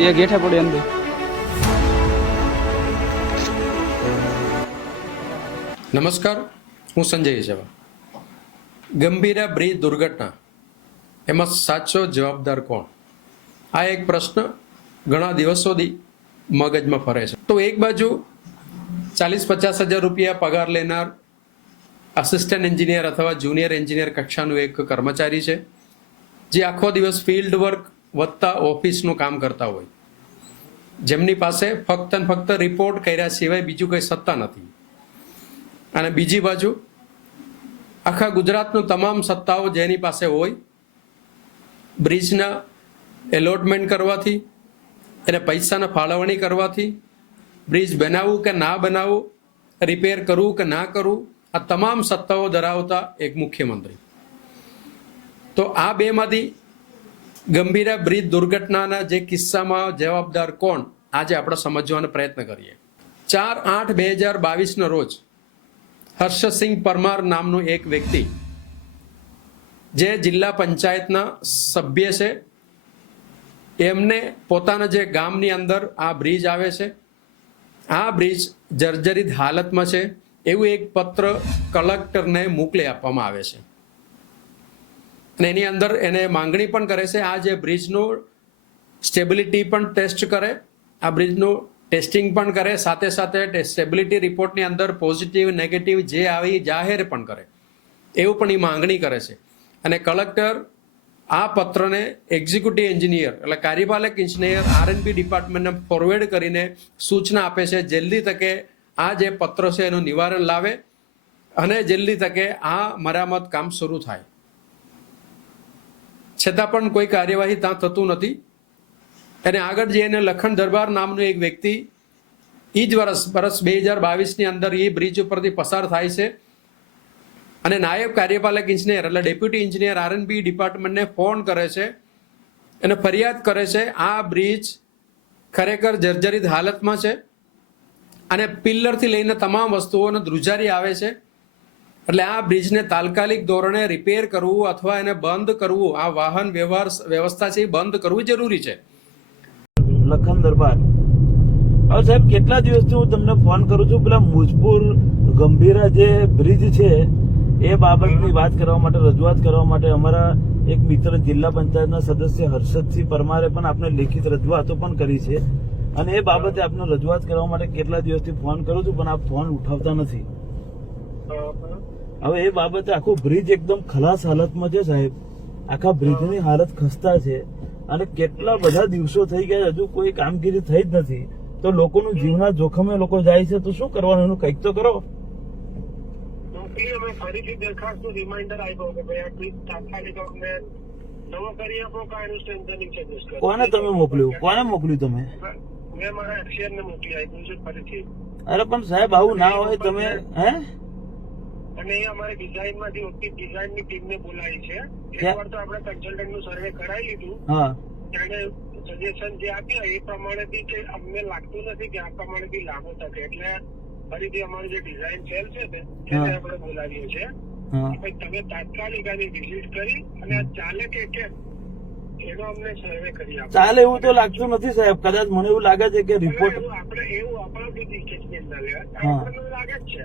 એ ગેઠે પડી અંદર નમસ્કાર, હું સંજય જવા ગંભીરા બ્રિજ દુર્ઘટના, એમાં સાચો જવાબદાર કોણ? આ એક પ્રશ્ન ઘણા દિવસોથી મગજમાં ફરે છે. તો એક બાજુ ચાલીસ પચાસ હજાર રૂપિયા પગાર લેનાર આસિસ્ટન્ટ એન્જિનિયર અથવા જુનિયર એન્જિનિયર કક્ષાનું એક કર્મચારી છે, જે આખો દિવસ ફિલ્ડ વર્ક વત્તા ઓફિસનું કામ કરતા હોય. જેમની પાસે ફક્ત ને ફક્ત રિપોર્ટ કર્યા સિવાય બીજું કંઈ સત્તા નથી. અને બીજી બાજુ, આખા ગુજરાતનું તમામ સત્તાઓ જેની પાસે હોય, બ્રિજના એલોટમેન્ટ કરવાથી, એને પૈસાના ફાળવણી કરવાથી, બ્રિજ બનાવવું કે ના બનાવવું રિપેર કરવું કે ના કરવું આ તમામ સત્તાઓ ધરાવતા એક મુખ્યમંત્રી. તો આ બેમાંથી ગંભીરા બ્રિજ દુર્ઘટનાના જે કિસ્સામાં જવાબદાર કોણ, આજે આપણે સમજવાનો પ્રયત્ન કરીએ. ચાર આઠ બે હજાર બાવીસના રોજ હર્ષસિંહ પરમાર નામનો એક વ્યક્તિ, જે જિલ્લા પંચાયતના સભ્ય છે, એમને પોતાના જે ગામની અંદર આ બ્રિજ આવે છે, આ બ્રિજ જર્જરિત હાલતમાં છે, એવું એક પત્ર કલેક્ટરને મોકલી આપવામાં આવે છે. અને એની અંદર એને માંગણી પણ કરે છે, આ જે બ્રિજનું સ્ટેબિલિટી પણ ટેસ્ટ કરે, આ બ્રિજનું ટેસ્ટિંગ પણ કરે, સાથે સાથે સ્ટેબિલિટી રિપોર્ટની અંદર પોઝિટિવ નેગેટિવ જે આવી જાહેર પણ કરે, એવું પણ એ માંગણી કરે છે. અને કલેક્ટર આ પત્રને એક્ઝિક્યુટિવ એન્જિનિયર એટલે કાર્યપાલક ઇન્જિનિયર આરએનબી ડિપાર્ટમેન્ટને ફોરવર્ડ કરીને સૂચના આપે છે, જલ્દી તકે આ જે પત્ર છે એનું નિવારણ લાવે અને જલ્દી તકે આ મરામત કામ શરૂ થાય. છતાં પણ કોઈ કાર્યવાહી ત્યાં થતું નથી. અને આગળ જઈને લખન દરબાર નામનો એક વ્યક્તિ એ જ વર્ષ વર્ષ બે હજાર બાવીસની અંદર એ બ્રિજ ઉપરથી પસાર થાય છે. અને નાયબ કાર્યપાલક ઇન્જિનિયર એટલે ડેપ્યુટી ઇન્જિનિયર આરએનબી ડિપાર્ટમેન્ટને ફોન કરે છે અને ફરિયાદ કરે છે, આ બ્રિજ ખરેખર જર્જરિત હાલતમાં છે અને પિલ્લરથી લઈને તમામ વસ્તુઓનો ધ્રુજારી આવે છે. એટલે આ બ્રિજને તાત્કાલિક ધોરણે રિપેર કરવું અથવા એને બંધ કરવું આ વાહન વ્યવહાર વ્યવસ્થા છે એ બંધ કરવું જરૂરી છે. લખન દરબાર હવે સાહેબ કેટલા દિવસથી હું તમને ફોન કરું છું? પેલા મુજપુર ગંભીરા જે બ્રિજ છે એ બાબતની વાત કરવા માટે રજૂઆત કરવા માટે અમારા એક મિત્ર જિલ્લા પંચાયતના સદસ્ય હર્ષદસિંહ પરમારે પણ આપણે લેખિત રજૂઆતો પણ કરી છે. અને એ બાબતે આપને રજૂઆત કરવા માટે કેટલા દિવસથી ફોન કરું છું પણ આપ ફોન ઉઠાવતા નથી. હવે એ બાબતે આખો બ્રિજ એકદમ ખલાસ હાલતમાં છે સાહેબ. આખા બ્રિજની હાલત ખસ્તા છે અને કેટલા બધા દિવસો થઈ ગયા હજુ કોઈ કામગીરી થઈ જ નથી. તો લોકોનું જીવના જોખમે લોકો જાય છે તો શું કરવાનું? એનું કંઈક તો કરો. અમે ફરીથી દરખાસ્તનું રિમાઇન્ડર આપ્યો કે ભાઈ આ ટ્વીટ તાત્કાલિક અમને નવો કરી આપો કે સ્ટ્રેન્થનિંગ સજેસ્ટ કરો કોને તમે મોકલ્યું? કોને મોકલ્યું તમે? મેં મારા એક્સિયન ને મોકલી આપ્યું છે ફરીથી. અરે પણ સાહેબ આવું ના હોય તમે હે? અને અમારે ડિઝાઇનમાંથી ઓછી ડિઝાઇનની ટીમ ને બોલાવી છે? એકવાર તો આપણે કન્સલ્ટન્ટનું સર્વે કરાવી લીધું. ત્યારે સજેશન જે આપ્યા એ પ્રમાણે બી કે અમને લાગતું નથી કે આ પ્રમાણે બી લાગુ થશે. એટલે ફરીથી અમારું જે ડિઝાઇન સેલ છે ને એને આપણે બોલાવીએ છીએ. તમે તાત્કાલિક આની વિઝિટ કરી અને આ ચાલે કે કેમ? એનો અમને સર્વે કરી આપો. ચાલે એવું તો લાગતું નથી સાહેબ. કદાચ મને એવું લાગે છે કે રિપોર્ટ આપણે એવું આપણા લાગે છે.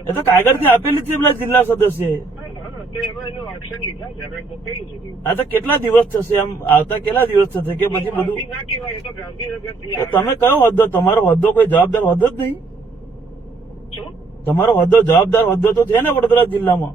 એ તો તો કાગળથી આપેલી છે પેલા જિલ્લા સદસ્ય. આ તો કેટલા દિવસ થશે આમ? આવતા કેટલા દિવસ થશે કે પછી બધું. તમે કયો હોદ્દો? તમારો હોદ્દો કોઈ જવાબદાર હોદ્દો જ નહીં. તમારો હોદ્દો જવાબદાર હોદ્દો તો છે ને વડોદરા જિલ્લામાં.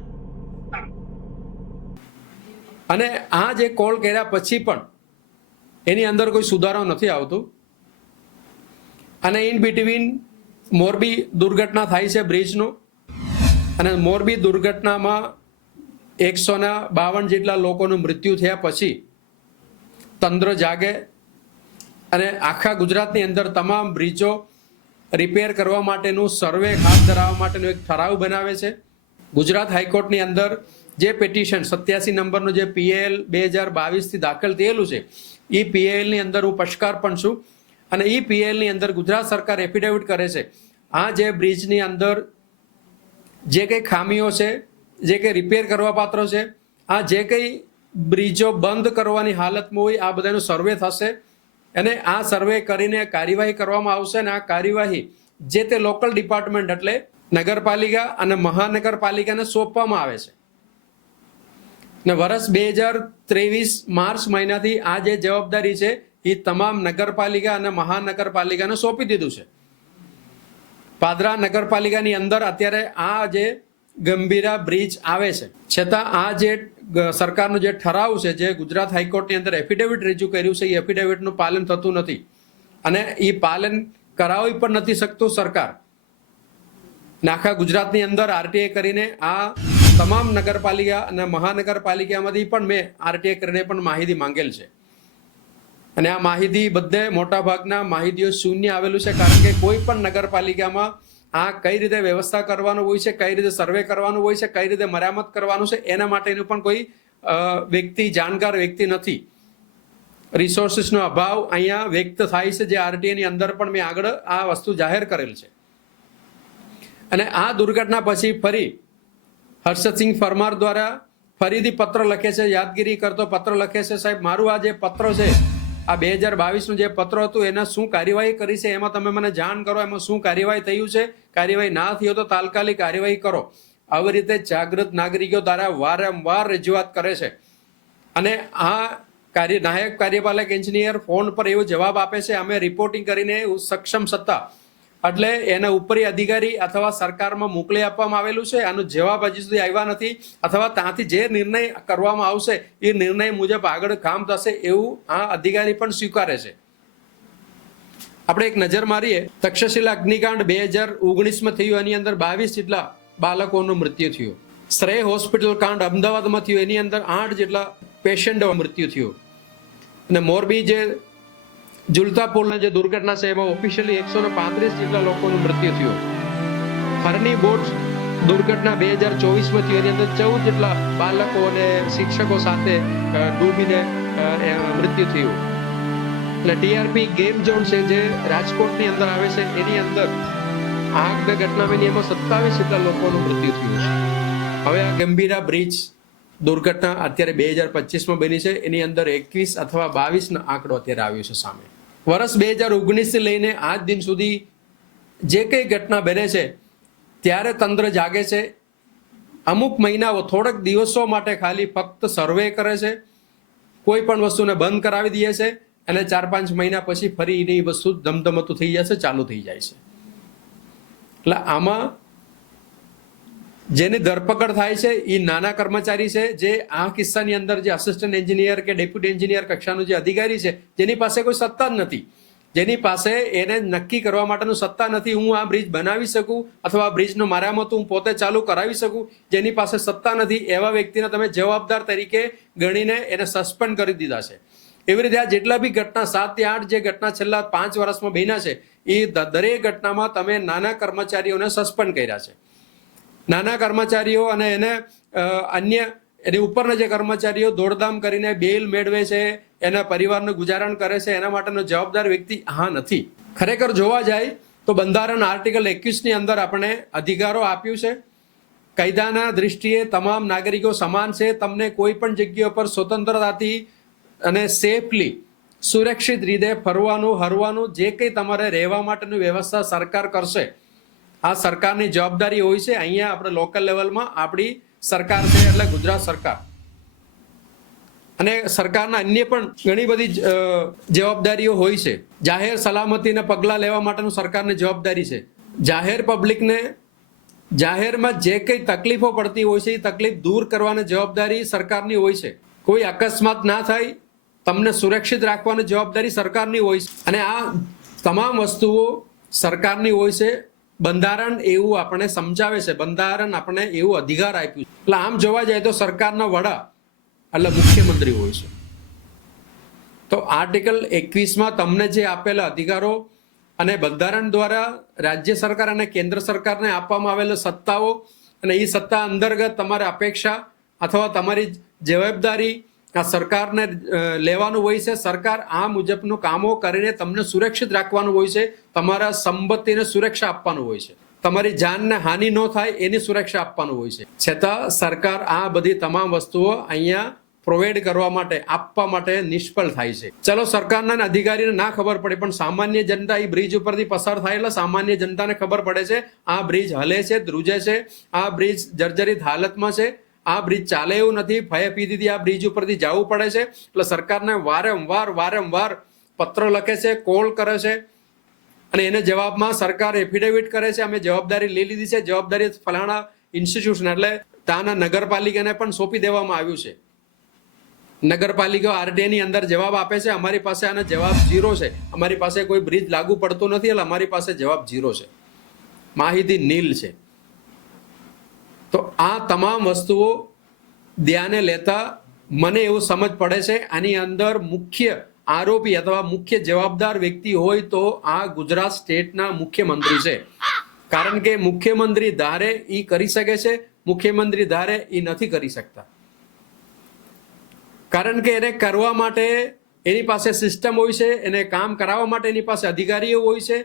અને આ જે કોલ કર્યા પછી પણ એની અંદર કોઈ સુધારો નથી આવતો. અને ઇન બિટવીન મોરબી દુર્ઘટના થાય છે બ્રિજનો. અને મોરબી દુર્ઘટનામાં એકસો બાવન જેટલા લોકોનું મૃત્યુ થયા પછી તંત્ર જાગે અને આખા ગુજરાતની અંદર તમામ બ્રિજો રિપેર કરવા માટેનું સર્વે હાથ ધરાવવા માટેનું એક ઠરાવ બનાવે છે. ગુજરાત હાઈકોર્ટની અંદર જે પેટિશન સત્યાસી નંબરનું જે પીએલ બે હજાર બાવીસથી દાખલ થયેલું છે, એ પીએલની અંદર હું પશ્કાર પણ છું અને એ પીએલની અંદર ગુજરાત સરકાર એફિડેવિટ કરે છે. આ જે બ્રિજની અંદર જે કંઈ ખામીઓ છે, જે કંઈ રિપેર કરવા પાત્ર છે, આ જે કંઈ બ્રિજો બંધ કરવાની હાલતમાં હોય, આ બધાનો સર્વે થશે અને આ સર્વે કરીને કાર્યવાહી કરવામાં આવશે અને આ કાર્યવાહી જે તે લોકલ ડિપાર્ટમેન્ટ એટલે નગરપાલિકા અને મહાનગરપાલિકાને સોંપવામાં આવે છે. ને વર્ષ બે હજાર ત્રેવીસ માર્ચ મહિનાથી આ જે જવાબદારી છે એ તમામ નગરપાલિકા અને મહાનગરપાલિકાને સોંપી દીધું છે. પાદરા નગરપાલિકાની અંદર અત્યારે આ જે ગંભીરા બ્રિજ આવે છે, છતાં આ જે સરકારનો જે ઠરાવ છે, જે ગુજરાત હાઈકોર્ટની અંદર એફિડેવિટ રજૂ કર્યું છે એ એફિડેવિટનું પાલન થતું નથી. અને એ પાલન કરાવી પણ નથી શકતું સરકાર. નાખા ગુજરાતની અંદર આરટીઆઈ કરીને આ તમામ નગરપાલિકા અને મહાનગરપાલિકામાંથી પણ મેં આરટીઆઈ કરીને પણ માહિતી માંગેલ છે. અને આ માહિતી બધે મોટા ભાગના માહિતીઓ શૂન્ય આવેલું છે કારણ કે કોઈ પણ નગરપાલિકામાં આ કઈ રીતે વ્યવસ્થા કરવાનું હોય છે, કઈ રીતે સર્વે કરવાનું હોય છે, કઈ રીતે મરામત કરવાનું છે, એના માટેનું પણ કોઈ વ્યક્તિ, જાણકાર વ્યક્તિ નથી. રિસોર્સિસનો અભાવ અહીંયા વ્યક્ત થાય છે, જે આરટીઆઈની અંદર પણ મેં આગળ આ વસ્તુ જાહેર કરેલ છે. અને આ દુર્ઘટના પછી ફરી હર્ષદસિંહ પરમાર દ્વારા ફરીથી પત્ર લખે છે, યાદગીરી કરતો પત્ર લખે છે. સાહેબ, મારું આ જે પત્ર છે, આ બે હજાર બાવીસનું જે પત્ર હતું, એના શું કાર્યવાહી કરી છે? એમાં તમે મને જાણ કરો, એમાં શું કાર્યવાહી થયું છે? કાર્યવાહી ના થયો તો તાત્કાલિક કાર્યવાહી કરો. આવી રીતે જાગૃત નાગરિકો દ્વારા વારંવાર રજૂઆત કરે છે. અને આ કાર્ય નાયક કાર્યપાલક એન્જિનિયર ફોન પર એવો જવાબ આપે છે, અમે રિપોર્ટિંગ કરીને સક્ષમ સત્તા એટલે એના ઉપરી અધિકારી અથવા સરકારમાં મોકલી આપવામાં આવેલું છે. આનો જવાબ હજી સુધી આવ્યા નથી અથવા ત્યાંથી જે નિર્ણય કરવામાં આવશે, એ નિર્ણય મુજબ આગળ કામ થશે એવું આ અધિકારી પણ સ્વીકારે છે. આપણે એક નજર મારીએ. તક્ષશિલા અગ્નિકાંડ બે હજાર ઓગણીસમાં થયું. એની અંદર બાવીસ જેટલા બાળકોનું મૃત્યુ થયું. શ્રેય હોસ્પિટલ કાંડ અમદાવાદમાં થયું. એની અંદર આઠ જેટલા પેશન્ટો મૃત્યુ થયું. અને મોરબી જે ઝુલતા પુલના જે દુર્ઘટના છે, એમાં ઓફિશિયલી એકસો ને પાંત્રીસ જેટલા લોકોનું મૃત્યુ થયું. ફરની બોટ દુર્ઘટના બે હજાર ચોવીસમાં થયું. એની અંદર ચૌદ જેટલા બાળકો અને શિક્ષકો સાથે ડૂબીને મૃત્યુ થયું. એટલે ટીઆરપી ગેમ ઝોન છે, જે રાજકોટની અંદર આવે છે, એની અંદર આગ બે ઘટના બની, એમાં સત્તાવીસ જેટલા લોકોનું મૃત્યુ થયું છે. હવે આ ગંભીરા બ્રિજ દુર્ઘટના અત્યારે બે હજાર પચીસમાં બની છે. એની અંદર એકવીસ અથવા બાવીસનો આંકડો અત્યારે આવ્યો છે સામે. વર્ષ બે હજાર ઓગણીસથી લઈને આજ દિન સુધી જે કંઈ ઘટના બને છે, ત્યારે તંત્ર જાગે છે. અમુક મહિનાઓ થોડાક દિવસો માટે ખાલી ફક્ત સર્વે કરે છે. કોઈ પણ વસ્તુને બંધ કરાવી દે છે અને ચાર પાંચ મહિના પછી ફરી એની વસ્તુ ધમધમતું થઈ જશે, ચાલુ થઈ જાય છે. એટલે આમાં જેની ધરપકડ થાય છે એ નાના કર્મચારી છે, જે આ કિસ્સાની અંદર જે આસિસ્ટન્ટ એન્જિનિયર કે ડેપ્યુટી એન્જિનિયર કક્ષાનો જે અધિકારી છે, જેની પાસે કોઈ સત્તા જ નથી. જેની પાસે એને નક્કી કરવા માટેનું સત્તા નથી, હું આ બ્રિજ બનાવી શકું અથવા આ બ્રિજનો મારામત હું પોતે ચાલુ કરાવી શકું, જેની પાસે સત્તા નથી, એવા વ્યક્તિને તમે જવાબદાર તરીકે ગણીને એને સસ્પેન્ડ કરી દીધા છે. એવી રીતે આ જેટલા બી ઘટના, સાતથી આઠ જે ઘટના છેલ્લા પાંચ વર્ષમાં બન્યા છે એ દરેક ઘટનામાં તમે નાના કર્મચારીઓને સસ્પેન્ડ કર્યા છે. નાના કર્મચારીઓ અને એને અન્ય એની ઉપરના જે કર્મચારીઓ દોડધામ કરીને બેલ મેળવે છે, એના પરિવારનું ગુજારણ કરે છે, એના માટેનો જવાબદાર વ્યક્તિ હા નથી. ખરેખર જોવા જાય તો બંધારણ આર્ટિકલ એકવીસની અંદર આપણે અધિકારો આપ્યું છે. કાયદાના દૃષ્ટિએ તમામ નાગરિકો સમાન છે, તમને કોઈ પણ જગ્યા પર સ્વતંત્રતાથી અને સેફલી સુરક્ષિત રીતે ફરવાનું, હરવાનું, જે કંઈ તમારે રહેવા માટેની વ્યવસ્થા સરકાર કરશે આ સરકારની જવાબદારી હોય છે. અહીંયા આપણે લોકલ લેવલમાં આપણી સરકાર છે એટલે ગુજરાત સરકાર. અને સરકારના અન્ય પણ ઘણી બધી જવાબદારીઓ હોય છે. જાહેર સલામતીના પગલાં લેવા માટેનું સરકારની જવાબદારી છે. જાહેર પબ્લિકને જાહેરમાં જે કંઈ તકલીફો પડતી હોય છે એ તકલીફ દૂર કરવાની જવાબદારી સરકારની હોય છે. કોઈ અકસ્માત ના થાય, તમને સુરક્ષિત રાખવાની જવાબદારી સરકારની હોય છે. અને આ તમામ વસ્તુઓ સરકારની હોય છે. બંધારણ એવું આપણે સમજાવે છે, બંધારણ આપણે એવું અધિકાર આપ્યું છે. એટલે આમ જોવા જાય તો સરકારના વડા એટલે મુખ્યમંત્રી હોય છે. તો આર્ટિકલ એકવીસમાં તમને જે આપેલા અધિકારો અને બંધારણ દ્વારા રાજ્ય સરકાર અને કેન્દ્ર સરકારને આપવામાં આવેલા સત્તાઓ અને એ સત્તા અંતર્ગત તમારે અપેક્ષા અથવા તમારી જવાબદારી આ સરકારને લેવાનું હોય છે. સરકાર આ મુજબનું કામો કરીને તમને સુરક્ષિત રાખવાનું હોય છે. તમારા સંપત્તિને સુરક્ષા આપવાનું હોય છે. તમારી જાનને હાનિ ન થાય એની સુરક્ષા આપવાનું હોય છે. છતાં સરકાર આ બધી તમામ વસ્તુઓ અહીંયા પ્રોવાઈડ કરવા માટે, આપવા માટે નિષ્ફળ થાય છે. ચલો, સરકારના અધિકારીને ના ખબર પડે, પણ સામાન્ય જનતા એ બ્રિજ ઉપરથી પસાર થાય એટલે સામાન્ય જનતાને ખબર પડે છે. આ બ્રિજ હલે છે, ધ્રુજે છે. આ બ્રિજ જર્જરિત હાલતમાં છે. આ બ્રિજ ચાલે એવું નથી. ફાયે પી દીધી આ બ્રિજ ઉપરથી જવું પડે છે. એટલે સરકારને વારંવાર વારંવાર પત્ર લખે છે, કોલ કરે છે. અને એને જવાબમાં સરકાર એફિડેવિટ કરે છે. અમે જવાબદારી લઈ લીધી છે. જવાબદારી ફલાણા ઇન્સ્ટિટ્યુશન એટલે ત્યાંના નગરપાલિકાને પણ સોંપી દેવામાં આવ્યું છે. નગરપાલિકા આરટીઆઈ ની અંદર જવાબ આપે છે. અમારી પાસે આનો જવાબ ઝીરો છે. અમારી પાસે કોઈ બ્રિજ લાગુ પડતો નથી. એટલે અમારી પાસે જવાબ ઝીરો છે. માહિતી નીલ છે. તો આ તમામ વસ્તુઓ ધ્યાને લેતા મને એવું સમજ પડે છે, આની અંદર મુખ્ય આરોપી અથવા મુખ્ય જવાબદાર વ્યક્તિ હોય તો આ ગુજરાત સ્ટેટના મુખ્યમંત્રી છે. કારણ કે મુખ્યમંત્રી ધારે એ કરી શકે છે, મુખ્યમંત્રી ધારે એ નથી કરી શકતા. કારણ કે એને કરવા માટે એની પાસે સિસ્ટમ હોય છે, એને કામ કરાવવા માટે એની પાસે અધિકારીઓ હોય છે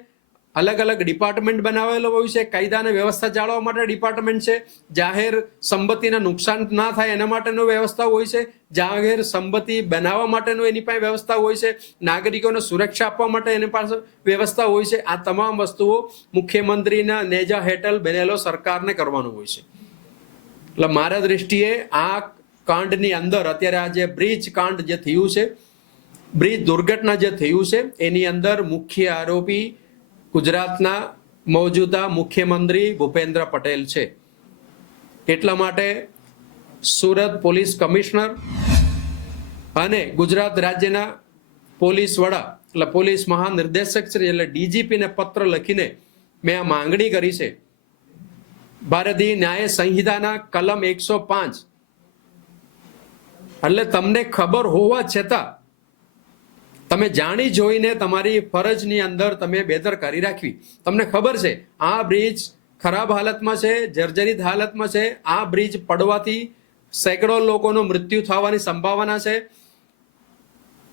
અલગ અલગ ડિપાર્ટમેન્ટ બનાવેલો હોય છે કાયદા વ્યવસ્થા જાળવવા માટે ડિપાર્ટમેન્ટ છે, જાહેર સંપત્તિને નુકસાન ના થાય એના માટેનો વ્યવસ્થા હોય છે, જાહેર સંપત્તિ બનાવવા માટેનો એની પાસે વ્યવસ્થા હોય છે, નાગરિકોને સુરક્ષા આપવા માટે એની પાસે વ્યવસ્થા હોય છે, આ તમામ વસ્તુઓ મુખ્યમંત્રીના નેજા હેઠળ બનેલો સરકારને કરવાનું હોય છે. એટલે મારા દૃષ્ટિએ આ કાંડની અંદર, અત્યારે આ જે બ્રિજ કાંડ જે થયું છે, બ્રિજ દુર્ઘટના જે થયું છે, એની અંદર મુખ્ય આરોપી ગુજરાતના મોજૂદા મુખ્યમંત્રી ભૂપેન્દ્ર પટેલ છે. એટલા માટે સુરત પોલીસ કમિશનર અને ગુજરાત રાજ્યના પોલીસ વડા, એટલે પોલીસ મહાનિર્દેશક શ્રી, એટલે ડીજીપીને પત્ર લખીને મેં આ માંગણી કરી છે. ભારતીય ન્યાય સંહિતાના કલમ એકસો પાંચ. એટલે તમને ખબર હોવા છતાં તમે જાણી જોઈને તમારી ફરજની અંદર તમે બેદરકારી રાખવી. તમને ખબર છે, આ બ્રિજ ખરાબ હાલતમાં છે, જર્જરિત હાલતમાં છે, આ બ્રિજ પડવાથી સેંકડો લોકોનું મૃત્યુ થવાની સંભાવના છે.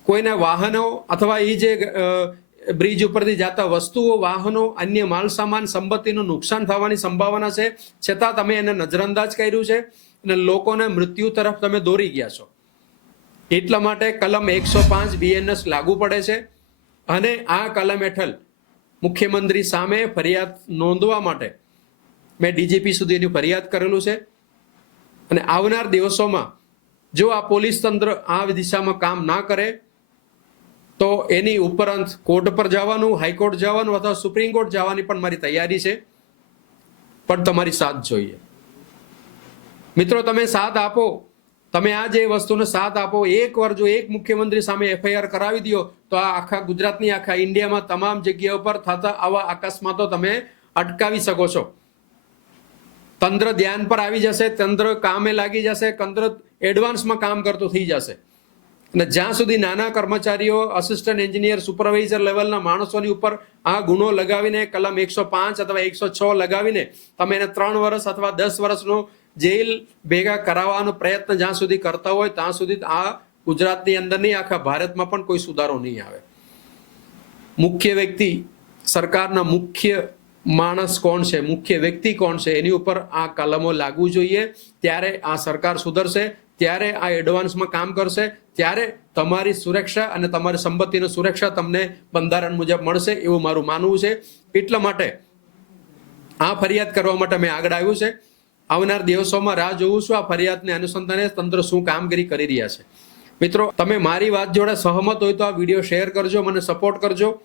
કોઈના વાહનો અથવા એ જે બ્રિજ ઉપરથી જતા વસ્તુઓ, વાહનો, અન્ય માલ સામાન સંપત્તિનું નુકસાન થવાની સંભાવના છે. છતાં તમે એને નજરઅંદાજ કર્યું છે અને લોકોને મૃત્યુ તરફ તમે દોરી ગયા છો. એટલા માટે કલમ એકસો પાંચ બીએનએસ લાગુ પડે છે અને આ કલમ હેઠળ મુખ્યમંત્રી સામે ફરિયાદ નોંધવા માટે મેં ડીજીપી સુધીની ફરિયાદ કરેલું છે. અને આવનાર દિવસોમાં જો આ પોલીસ તંત્ર આ દિશામાં કામ ના કરે, તો એની ઉપરાંત કોર્ટ પર જવાનું, હાઈકોર્ટ જવાનું અથવા સુપ્રીમ કોર્ટ જવાની પણ મારી તૈયારી છે. પણ તમારી સાથ જોઈએ. મિત્રો, તમે સાથ આપો. તમે આ જે વસ્તુનો સાથ આપો, એક વાર જો એક મુખ્યમંત્રી સામે એફઆઈઆર કરાવી દો તો આ આખા ગુજરાતની, આખા ઇન્ડિયામાં તમામ જગ્યાઓ પર થતા આવા અકસ્માતો તમે અટકાવી શકો છો. તંત્ર ધ્યાન પર આવી જશે, તંત્ર કામે લાગી જશે, તંત્ર એડવાન્સમાં કામ કરતું થઈ જશે. અને જ્યાં સુધી નાના કર્મચારીઓ અસિસ્ટન્ટ એન્જિનિયર સુપરવાઇઝર લેવલના માણસોની ઉપર આ ગુનો લગાવીને, કલમ એકસો પાંચ અથવા એકસો છ લગાવીને, તમે એને ત્રણ વર્ષ અથવા દસ વર્ષનો જેલ ભેગા કરાવવાનો પ્રયત્ન જ્યાં સુધી કરતા હોય, ત્યાં સુધી આ ગુજરાતની અંદર નહીં, આખા ભારતમાં પણ કોઈ સુધારો નહીં આવે. મુખ્ય વ્યક્તિ, સરકારના મુખ્ય માણસ કોણ છે, મુખ્ય વ્યક્તિ કોણ છે, એની ઉપર આ કલમો લાગવું જોઈએ. ત્યારે આ સરકાર સુધરશે, ત્યારે આ એડવાન્સમાં કામ કરશે, ત્યારે તમારી સુરક્ષા અને તમારી સંપત્તિની સુરક્ષા તમને બંધારણ મુજબ મળશે એવું મારું માનવું છે. એટલા માટે આ ફરિયાદ કરવા માટે મેં આગળ આવ્યું છે. આવનાર દિવસોમાં રાહ જોઉં છું. આ ફરિયાદને અનુસંધાને તંત્ર શું કામગીરી કરી રહ્યા છે. મિત્રો, તમે મારી વાત જોડે સહમત હોય તો આ વીડિયો શેર કરજો, મને સપોર્ટ કરજો.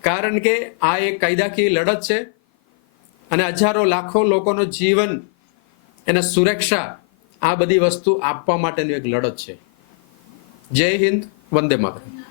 કારણ કે આ એક કાયદાકીય લડત છે અને હજારો લાખો લોકોનું જીવન એને સુરક્ષા આ બધી વસ્તુ આપવા માટેની એક લડત છે. જય હિન્દ, વંદે માતરમ.